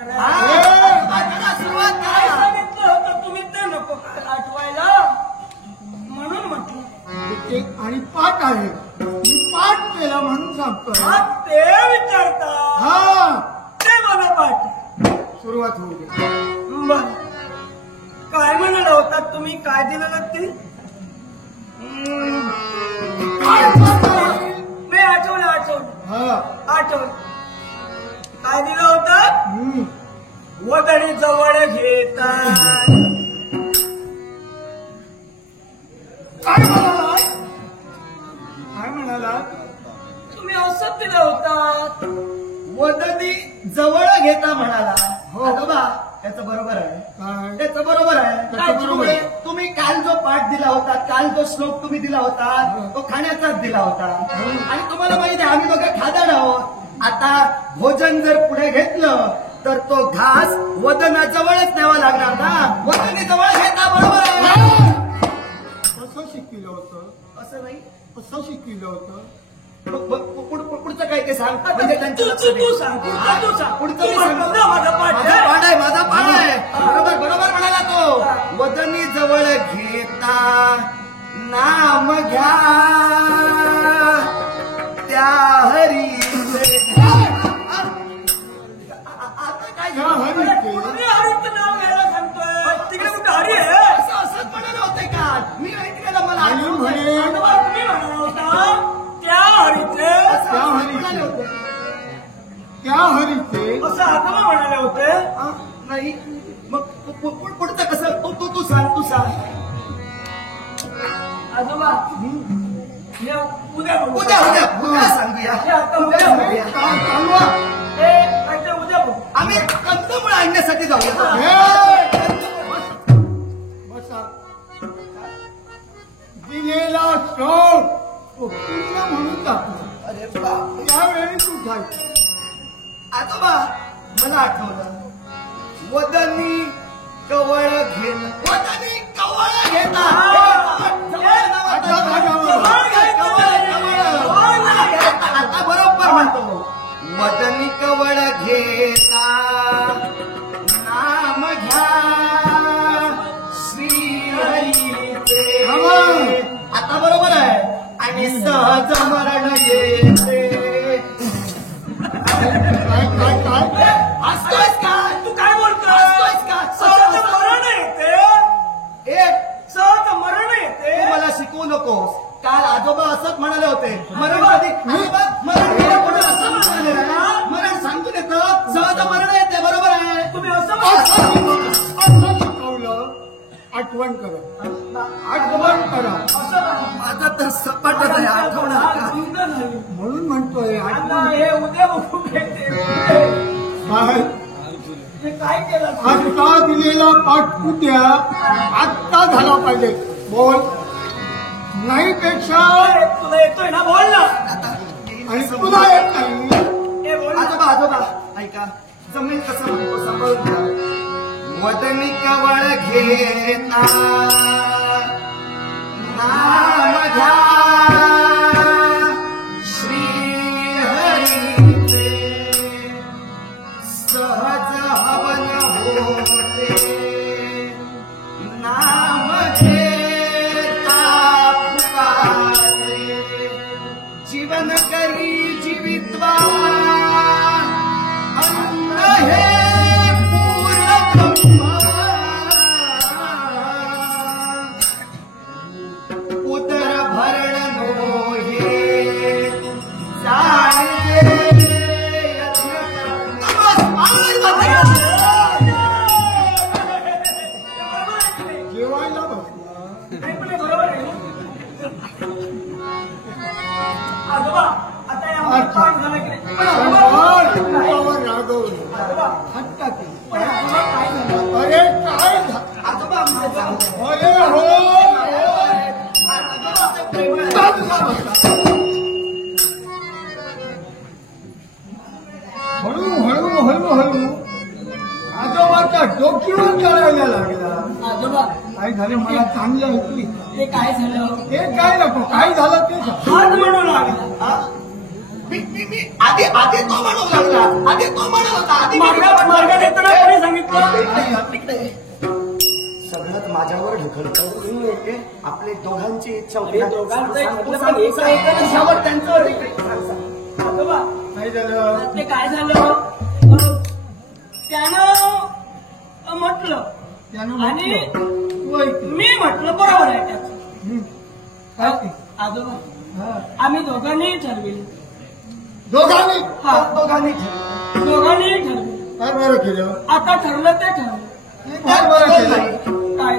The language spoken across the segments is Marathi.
सुरुवात काय सांगितलं होतं तुम्ही तर नको आठवायला म्हणून म्हटलं. आणि पाठ आहे, मी पाठ केला म्हणून सांगतो. ते विचारता हा ते मला पाठ सुरुवात होऊ दे. बर काय म्हणाला होता तुम्ही? काय दिलेलं ते? मी आठवलं आठवलं. काय दिलं होतं? वदनी जवळ घेता. काय म्हणाला? तुम्ही असं दिलं होता. वदनी जवळ घेता म्हणाला. हो बा त्याचं बरोबर आहे. त्याचं बरोबर आहे. तुम्ही काल जो पाठ दिला होता, काल जो श्लोक तुम्ही दिला होता तो खाण्याचाच दिला होता. आणि तुम्हाला माहिती आहे आम्ही बघा खादाड आहोत. आता भोजन जर पुढे घेतलं तर तो घास वदनाजवळच न्यावा लागणार ना. वदनी जवळ घेता बरोबर आहे. कसं शिकविलं होतं? असं नाही, कसं शिकविलं होतं? पुढचं काय ते सांग. म्हणजे तू सांग पुढचं माझा पाठ माझा पाठ आहे. बरोबर म्हणाला तो. वदनी जवळ घेता नाम घ्या त्या हरी. आता काय हरीचं नाव घ्यायला सांगतोय. तिकडे कुठं हरी आहे? असंच म्हणाल होते का? मी ऐकलेलं मला आणि म्हणे तुम्ही म्हणाला होता त्या हरीचे असं आजोबा म्हणाले होते. नाही. मग पुढचं कसं? तू सांग. आजोबा उद्या सांगूया. उद्या बघू. आम्ही कंदमुळं आणण्यासाठी जाऊया. दिलेला श्लोक पूर्ण म्हणून टाकला. अरे बाप. त्यावेळी तू जायचं. आजोबा मला आठवलं. वदनी कवळ घेणं. वदनी कवळ घेता. आता बरोबर म्हणतो. वदनी कवळ घेता नाम घ्या श्री हरीचे. आता बरोबर आहे. आणि सहज मरण येते. काय हसतोयस का? तू काय बोलतोय? हसतोयस का? सहज मरण येते. एक सहज मरण येते. तू मला शिकवू नकोस. काल आजोबा असंच म्हणाले होते. मरण असं म्हणाले ना. मरण सांगून येतं. सहज मरण येते. बरोबर आहे. तुम्ही असं शिकवलं. आठवण करा. माझा तर सपाटच आहे. आठवणार का? म्हणून म्हणतोय आठवण. हे उद्या बघू भेटते. काय केलं? आत्ता दिलेला पाठ उद्या आत्ता झाला पाहिजे. बोल. नाही पेक्षा तुला येतोय ना? बोल ना. आणि तुला येत नाही. आजोबा ऐका. जमेल कसं म्हणतो सांभाळून घ्या. वदनी कवळ घेता नाम घ्या श्री हरीचे. सहज हवन होते नाम घेता फुकाचे. जीवन करी जीवित्वा अन्न हे पूर्ण ब्रह्म. उदर भरण नो हे जाणते. जेवायला बसला. आजोबा आता या पाठ झाला की नाही? रागवलं. हट्टा केली. काय झालं? अरे काय आजोबा अरे हो हळू आजोबाच्या डोकीवर करायला लागला. आजोबा काय झालं मला चांगलं ऐकली. ते काय झालं? हे काय नको काय झालं ते सांग. हात म्हणू लागला. आधी तो म्हणू लागला. आधी तो म्हणत होता. आधी मार्गात सगळ्यात माझ्यावर ढकलतो आपले दोघांची इच्छा होती. दोघांचं एका दिवसावर त्यांचं आजोबा काय झालं? ते काय झालं त्यानं म्हटलं त्यानं आणि म्हटलं. तू ऐक. मी म्हटलं बरोबर आहे त्याचं. काय ते? आजोबा हा. आम्ही दोघांनीही ठरविले. दोघांनी दोघांनी दोघांनीही ठरविले. काय बरं केलं? आता ठरलं ते ठरलं. काय बरं केलं? काय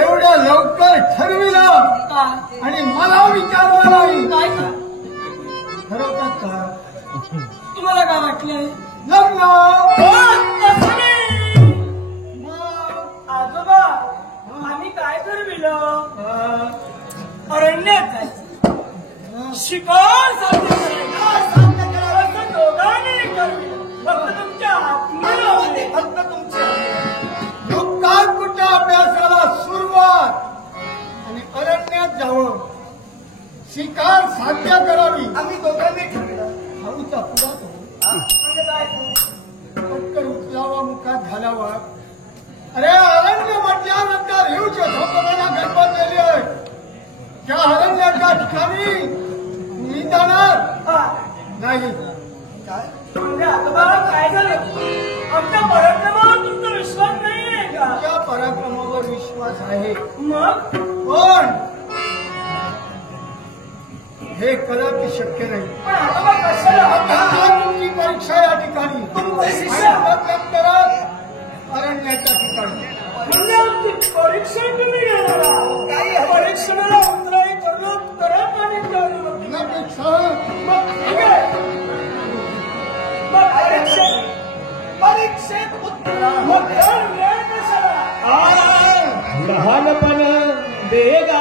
एवढ्या लवकर ठरविलं काय आणि मला विचारलं नाही. काय काय ठरवतात का? तुम्हाला काय वाटलंय? लग्न. तसं नाही. मग, आजोबा आम्ही काय ठरविलं? अरण्यात जायचं. शिकार साध्य करायचं. असं दोघांनी ठरविलं. फक्त तुमच्या आत्म्याला होते. फक्त तुमच्या युक्कात कुठल्या अभ्यासाला सुरुवात आणि अरण्यात जावं, शिकार साध्य करावी. आम्ही दोघांनी ठरविलं. हळूचा पुढा तो म्हणजे काय? पटकन उचलावा, मुखात घालावा. अरे अरण्य म्हटल्यानंतर हिवच्या झोपड्याला गणपत दिली आहे. त्या अरण्याच्या ठिकाणी मी जाणार नाही. काय? म्हणजे आजोबा काय झालं? आमच्या पराक्रमावर तुमचा विश्वास नाहीये का? त्या पराक्रमावर विश्वास आहे, मग पण हे करणं शक्य नाही. पण आजोबा कशाला? आता तुमची परीक्षा या ठिकाणी अरण्याच्या ठिकाणी. म्हणजे आमची परीक्षा तुम्ही घेणार आहात? काही परीक्षणाला उतराई करून परत आणि करू. त्यापेक्षा मग ठीक आहे. मग परीक्षेत उत्तर मग तर वेळ कशाला? लहानपण बेगा